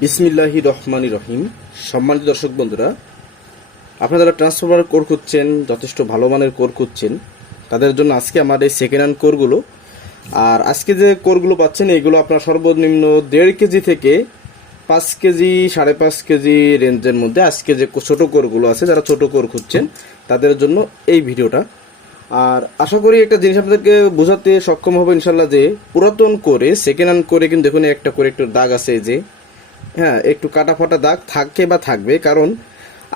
বিসমিল্লাহি রহমানি রহিম। সম্মানিত দর্শক বন্ধুরা, আপনারা যারা ট্রান্সফরমার কোর খুঁজছেন, যথেষ্ট ভালো মানের কোর খুঁজছেন। তাদের জন্য আজকে আমার এই সেকেন্ড হ্যান্ড কোরগুলো। আর আজকে যে কোরগুলো পাচ্ছেন এইগুলো আপনার সর্বনিম্ন দেড় কেজি থেকে পাঁচ কেজি, সাড়ে পাঁচ কেজি রেঞ্জের মধ্যে আজকে যে ছোটো কোরগুলো আছে, যারা ছোটো কোর খুঁজছেন, তাদের জন্য এই ভিডিওটা। আর আশা করি একটা জিনিস আপনাদেরকে বোঝাতে সক্ষম হবে ইনশাল্লাহ যে পুরাতন করে সেকেন্ড হ্যান্ড করে কিন্তু দেখুন একটা করে একটু দাগ আছে যে। হ্যাঁ একটু কাটা ফাটা দাগ থাকে বা থাকবে, কারণ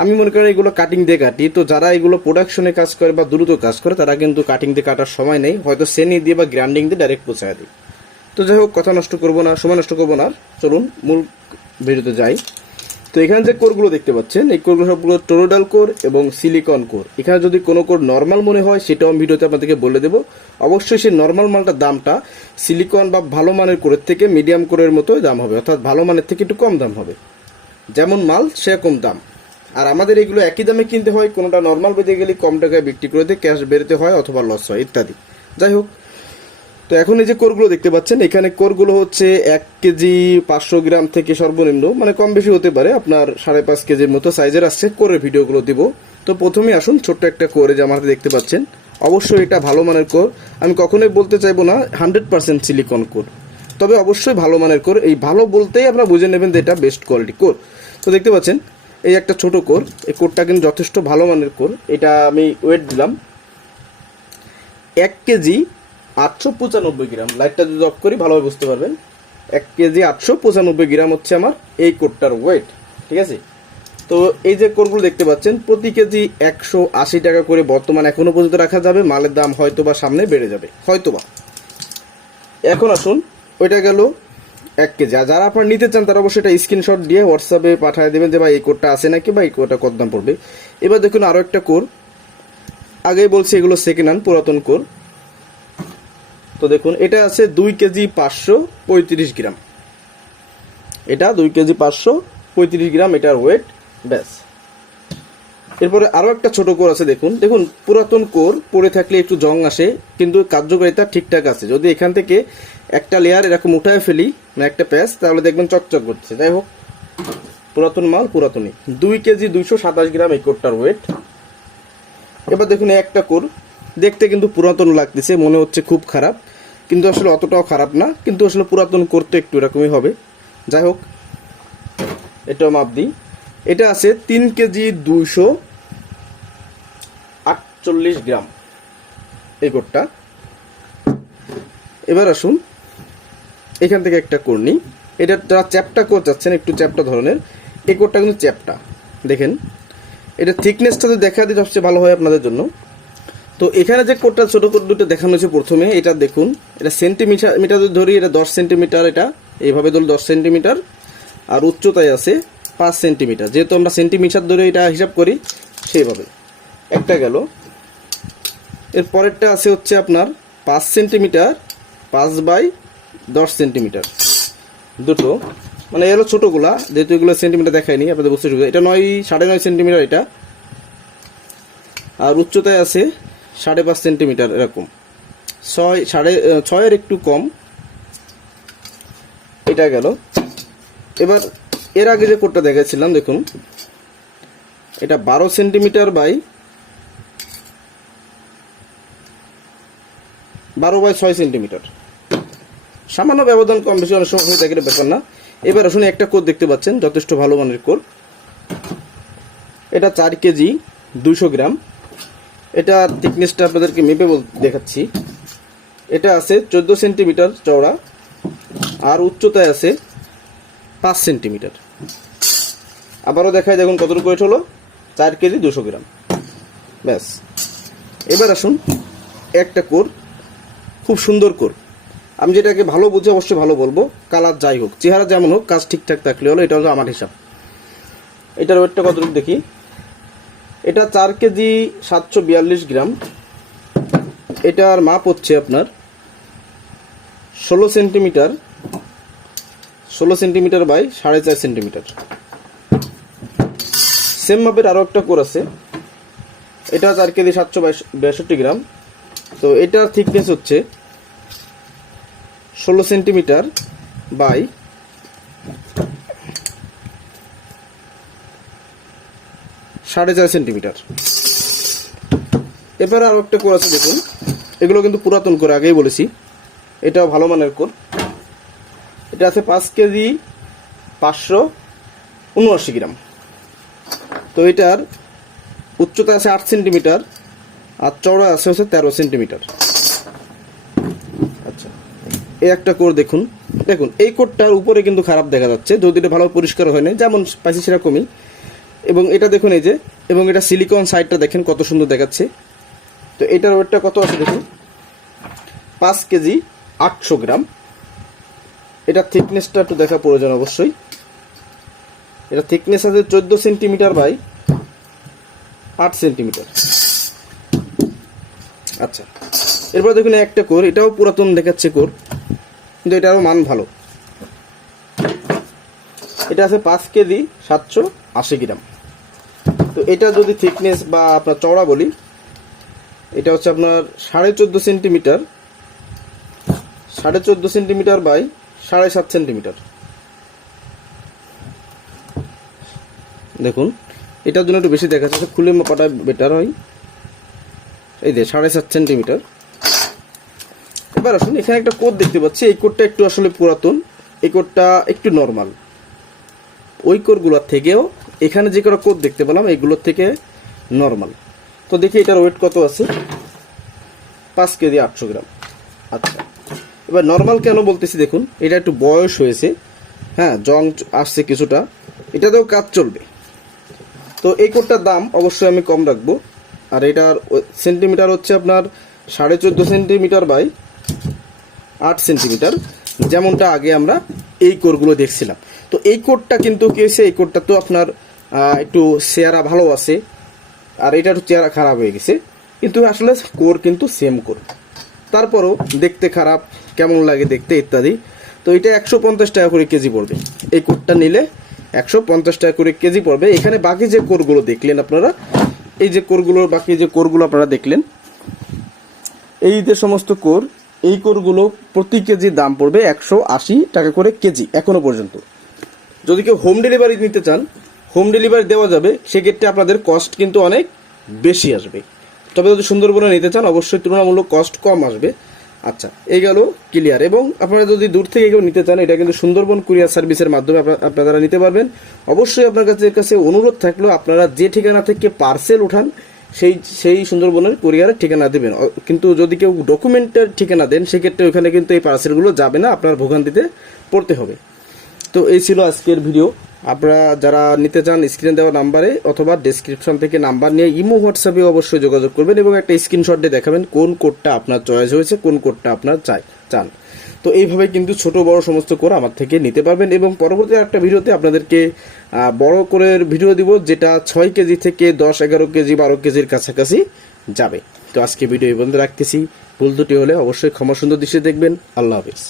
আমি মনে করি এগুলো কাটিং দিয়ে কাটি। তো যারা এগুলো প্রোডাকশনে কাজ করে বা দ্রুত কাজ করে, তারা কিন্তু কাটিং দিয়ে কাটার সময় নেই। হয়তো সেনি দিয়ে বা গ্রাইন্ডিং দিয়ে ডাইরেক্ট পৌঁছায় দিই তো যাই হোক, কথা নষ্ট করব না, সময় নষ্ট করব না। চলুন, মূল ভিডিওতে যাই। তো এখানে যে কোরগুলো দেখতে পাচ্ছেন, এই কোরগুলো সবগুলো টোরোডাল কোর এবং সিলিকন কোর। এখানে যদি কোনো কোর নর্মাল মনে হয়, সেটাও আমি ভিডিওতে আপনাদেরকে বলে দেবো। অবশ্যই সেই নর্মাল মালটার দামটা সিলিকন বা ভালো মানের কোরের থেকে মিডিয়াম কোরের মতোই দাম হবে, অর্থাৎ ভালো মানের থেকে একটু কম দাম হবে। যেমন মাল, সেরকম দাম। আর আমাদের এগুলো একই দামে কিনতে হয়, কোনোটা নর্মাল বেঁধে গেলে কম টাকায় বিক্রি করে দিয়ে ক্যাশ বেরোতে হয় অথবা লস হয়, ইত্যাদি। যাই হোক তো এখন এই যে কোরগুলো দেখতে পাচ্ছেন, এখানে কোরগুলো হচ্ছে এক কেজি পাঁচশো গ্রাম থেকে সর্বনিম্ন মানে কম বেশি হতে পারে, আপনার সাড়ে পাঁচ কেজির মতো সাইজের আসছে, কোরের ভিডিওগুলো দিব। তো প্রথমে আসুন, ছোট্ট একটা কোরে যে আমার দেখতে পাচ্ছেন। অবশ্যই এটা ভালো মানের কোর। আমি কখনোই বলতে চাইব না, হান্ড্রেড পার্সেন্ট সিলিকন কোর। তবে অবশ্যই ভালো মানের কোর। এই ভালো বলতেই আপনারা বুঝে নেবেন যে এটা বেস্ট কোয়ালিটি কোর। তো দেখতে পাচ্ছেন, এই একটা ছোট কোর, এই কোরটা কিন্তু যথেষ্ট ভালো মানের কোর। এটা আমি ওয়েট দিলাম। এক কেজি আটশো পঁচানব্বই গ্রাম। লাইটটা যদি অফ করি, ভালোভাবে বুঝতে পারবেন। এক কেজি আটশো পঁচানব্বই গ্রাম হচ্ছে আমার এই কোটটার ওয়েট ঠিক আছে? তো এই যে কোরগুলো দেখতে পাচ্ছেন, প্রতি কেজি একশো আশি টাকা করে বর্তমান এখনও পর্যন্ত রাখা যাবে। মালের দাম হয়তো বা সামনে বেড়ে যাবে হয়তো বা এখন আসুন, ওইটা গেল এক কেজি। আর যারা আপনার নিতে চান, তারা অবশ্যই এটা স্ক্রিনশট দিয়ে হোয়াটসঅ্যাপে পাঠিয়ে দেবেন যে, ভাই, এই কোডটা আছে নাকি বা এই কোডটা কত দাম পড়বে? এবার দেখুন আরও একটা কোর আগেই বলছি এগুলো সেকেন্ড হ্যান্ড পুরাতন কোর তো দেখুন, এটা আছে দুই কেজি পাঁচশো পঁয়ত্রিশ গ্রাম। এটা দুই কেজি পাঁচশো পঁয়ত্রিশ গ্রাম, এটার ওয়েট ব্যাস। এরপরে আরও একটা ছোট কোর আছে, দেখুন। দেখুন, পুরাতন কোর পরে থাকলে একটু জং আসে, কিন্তু কার্যকারিতা ঠিকঠাক আছে। যদি এখান থেকে একটা লেয়ার এরকম উঠায় ফেলি মানে একটা প্যাচ তাহলে দেখবেন চকচক করছে। যাই হোক, পুরাতন মাল, পুরাতনই। দুই কেজি দুইশো সাতাশ গ্রাম এই কোরটার ওয়েট এবার দেখুন একটা কোর, দেখতে কিন্তু পুরাতন লাগতেছে, মনে হচ্ছে খুব খারাপ। কিন্তু আসলে অতটাও খারাপ না, কিন্তু আসলে পুরাতন করতে একটু এরকমই হবে। যাই হোক, এটাও মাপ দিই। এটা আছে তিন কেজি দুইশো আটচল্লিশ গ্রাম, এই কোটটা। এবার আসুন, এখান থেকে একটা কোর নিই। এটা যারা চ্যাপটা কোর যাচ্ছেন, একটু চ্যাপটা ধরনের, এই কোটটা কিন্তু চ্যাপটা। দেখেন, এটা থিকনেসটা যদি দেখা দিই, সবচেয়ে ভালো হয় আপনাদের জন্য। তো এখানে যে কোটটা, ছোট কোট দুটো দেখানো হয়েছে প্রথমে, এটা দেখুন। এটা সেন্টিমিটার মিটার ধরি, এটা দশ সেন্টিমিটার এটা। এইভাবে ধরুন দশ সেন্টিমিটার আর উচ্চতায় আছে পাঁচ সেন্টিমিটার যেহেতু আমরা সেন্টিমিটার ধরে এটা হিসাব করি, সেইভাবে। একটা গেল। এর পরেরটা আছে হচ্ছে আপনার পাঁচ সেন্টিমিটার পাঁচ বাই দশ সেন্টিমিটার দুটো। মানে এগুলো ছোটোগুলা, যেহেতু এগুলো সেন্টিমিটার দেখায়নি, আপনাদের বুঝতে সুবিধা। এটা নয়, সাড়ে নয় সেন্টিমিটার এটা। আর উচ্চতায় আছে সাড়ে পাঁচ সেন্টিমিটার এরকম। ছয়, সাড়ে ছয়ের একটু কম। এটা গেল। এবার এর আগে যে কোডটা দেখাচ্ছিলাম দেখুন। এটা বারো সেন্টিমিটার বাই বারো বাই ছয় সেন্টিমিটার। সামান্য ব্যবধান কম বেশি অনেক সময় হয়ে থাকে ব্যাপার না। এবার আসুন একটা কোড দেখতে পাচ্ছেন, যথেষ্ট ভালো মানের কোড। এটা চার কেজি দুশো গ্রাম। এটা থিকনেসটা আপনাদেরকে মেপে দেখাচ্ছি। এটা আছে চোদ্দ সেন্টিমিটার চওড়া, আর উচ্চতায় আছে পাঁচ সেন্টিমিটার। আবারও দেখায় দেখুন কতটুকু ওয়েট হলো। চার কেজি দুশো গ্রাম। ব্যাস। এবার আসুন একটা কোর, খুব সুন্দর কোর। আমি যেটাকে ভালো বুঝে অবশ্যই ভালো বলব, কালার যাই হোক, চেহারা যেমন হোক, কাজ ঠিকঠাক থাকলে হলো, এটা হলো আমার হিসাব। এটার ওয়েটটা কতটুকু দেখি? এটা চার কেজি সাতশো বিয়াল্লিশ গ্রাম। এটার মাপ হচ্ছে আপনার ষোলো সেন্টিমিটার। ষোলো সেন্টিমিটার বাই সাড়ে চার সেন্টিমিটার। সেম মাপের আরও একটা কোর আছে। এটা চার কেজি সাতশো বাষট্টি গ্রাম। তো এটার থিকনেস হচ্ছে ষোলো সেন্টিমিটার বাই সাড়ে চার সেন্টিমিটার। এবারে আরও একটা কোর আছে, দেখুন। এগুলো কিন্তু পুরাতন কোর, আগেই বলেছি। এটাও ভালো মানের কোর। এটা আছে পাঁচ কেজি পাঁচশো উনআশি গ্রাম। তো এটার উচ্চতা আছে আট সেন্টিমিটার আর চওড়া আছে হচ্ছে তেরো সেন্টিমিটার। আচ্ছা এই একটা কোর দেখুন। দেখুন, এই কোরটার উপরে কিন্তু খারাপ দেখা যাচ্ছে। যদি এটা ভালো পরিষ্কার হয় না যেমন পাইছি সেরকমই। এবং এটা দেখুন এই যে, এবং এটা সিলিকন সাইডটা দেখেন কত সুন্দর দেখাচ্ছে। তো এটার ওয়েটটা কত আছে দেখুন? পাঁচ কেজি আটশো গ্রাম। এটা থিকনেসটা একটু দেখা প্রয়োজন অবশ্যই। এটা থিকনেস আছে চোদ্দ সেন্টিমিটার বাই আট সেন্টিমিটার। আচ্ছা এরপর দেখুন একটা কোর, এটাও পুরাতন দেখাচ্ছে কোর, কিন্তু এটারও মান ভালো। এটা আছে পাঁচ কেজি সাতশো আশি গ্রাম। এটা যদি থিকনেস বা আপনার চওড়া বলি, এটা হচ্ছে আপনার সাড়ে চোদ্দ সেন্টিমিটার সাড়ে চোদ্দ সেন্টিমিটার বাই সাড়ে সাত সেন্টিমিটার দেখুন, এটার জন্য একটু বেশি দেখা যাচ্ছে খুলে মাপাটা বেটার হয়। এই যে সাড়ে সাত সেন্টিমিটার এবার আসুন, এখানে একটা কোড দেখতে পাচ্ছি, এই কোডটা একটু আসলে পুরাতন, এই কোডটা একটু নর্মাল ওই কোরগুলোর থেকেও এখানে যে কটা কোড দেখতে পেলাম এইগুলোর থেকে নর্মাল তো দেখি এটার ওয়েট কত আছে? পাঁচ কেজি আটশো গ্রাম। আচ্ছা। এবার নর্মাল কেন বলতেছি দেখুন, এটা একটু বয়স হয়েছে। হ্যাঁ জং আসছে কিছুটা। এটাতেও কাজ চলবে। তো এই কোটটার দাম অবশ্যই আমি কম রাখব। আর এটার সেন্টিমিটার হচ্ছে আপনার সাড়ে চোদ্দ সেন্টিমিটার বাই আট সেন্টিমিটার যেমনটা আগে আমরা এই কোরগুলো দেখছিলাম। তো এই কোটটা কিন্তু কি হয়েছে? এই কোটটা তো আপনার একটু চেহারা ভালো আছে। আর এটা একটু চেহারা খারাপ হয়ে গেছে। কিন্তু আসলে কোর কিন্তু সেম কোর। তারপরও দেখতে খারাপ, কেমন লাগে দেখতে ইত্যাদি। তো এটা একশো পঞ্চাশ টাকা করে কেজি পড়বে। এই কোরটা নিলে একশো পঞ্চাশ টাকা করে কেজি পড়বে। এখানে বাকি যে কোরগুলো দেখলেন আপনারা, এই যে কোরগুলোর বাকি যে কোরগুলো আপনারা দেখলেন, এই যে সমস্ত কোর এই কোরগুলো প্রতি কেজি দাম পড়বে একশো আশি টাকা করে কেজি, এখনও পর্যন্ত। যদি কেউ হোম ডেলিভারি নিতে চান হোম ডেলিভারি দেওয়া যাবে, সেক্ষেত্রে আপনাদের কস্ট কিন্তু অনেক বেশি আসবে। তবে যদি সুন্দরবনে নিতে চান, অবশ্যই তুলনামূলক কস্ট কম আসবে। আচ্ছা এই গেল ক্লিয়ার এবং আপনারা যদি দূর থেকে কেউ নিতে চান, এটা কিন্তু সুন্দরবন কুরিয়ার সার্ভিসের মাধ্যমে আপনারা নিতে পারবেন। অবশ্যই আপনার কাছে কাছে অনুরোধ থাকল, আপনারা যে ঠিকানা থেকে পার্সেল উঠান, সেই সেই সুন্দরবনের কুরিয়ারের ঠিকানা দেবেন। কিন্তু যদি কেউ ডকুমেন্টের ঠিকানা দেন, সেক্ষেত্রে ওখানে কিন্তু এই পার্সেলগুলো যাবে না, আপনার ভোগান্তিতে পড়তে হবে। তো এই ছিল আজকের ভিডিও আপনারা যারা নিতে চান স্ক্রিনে দেওয়া নাম্বারে অথবা ডেসক্রিপশন থেকে নাম্বার নিয়ে ইমো হোয়াটসঅ্যাপে অবশ্যই যোগাযোগ করবেন এবং একটা স্ক্রিনশট দিয়ে দেখাবেন কোন কোডটা আপনার চয়েস হয়েছে, কোন কোডটা আপনার চাই, চান। তো এইভাবে কিন্তু ছোট, বড় সমস্ত করে আমার থেকে নিতে পারবেন এবং পরবর্তী একটা ভিডিওতে আপনাদেরকে বড় করে ভিডিও দিব যেটা ছয় কেজি থেকে দশ, এগারো কেজি, বারো কেজির কাছাকাছি যাবে। তো আজকে ভিডিও এই পর্যন্ত রাখতেছি। ভুল দুটি হলে অবশ্যই ক্ষমা সুন্দর দৃশ্যে দেখবেন। আল্লাহ হাফিজ।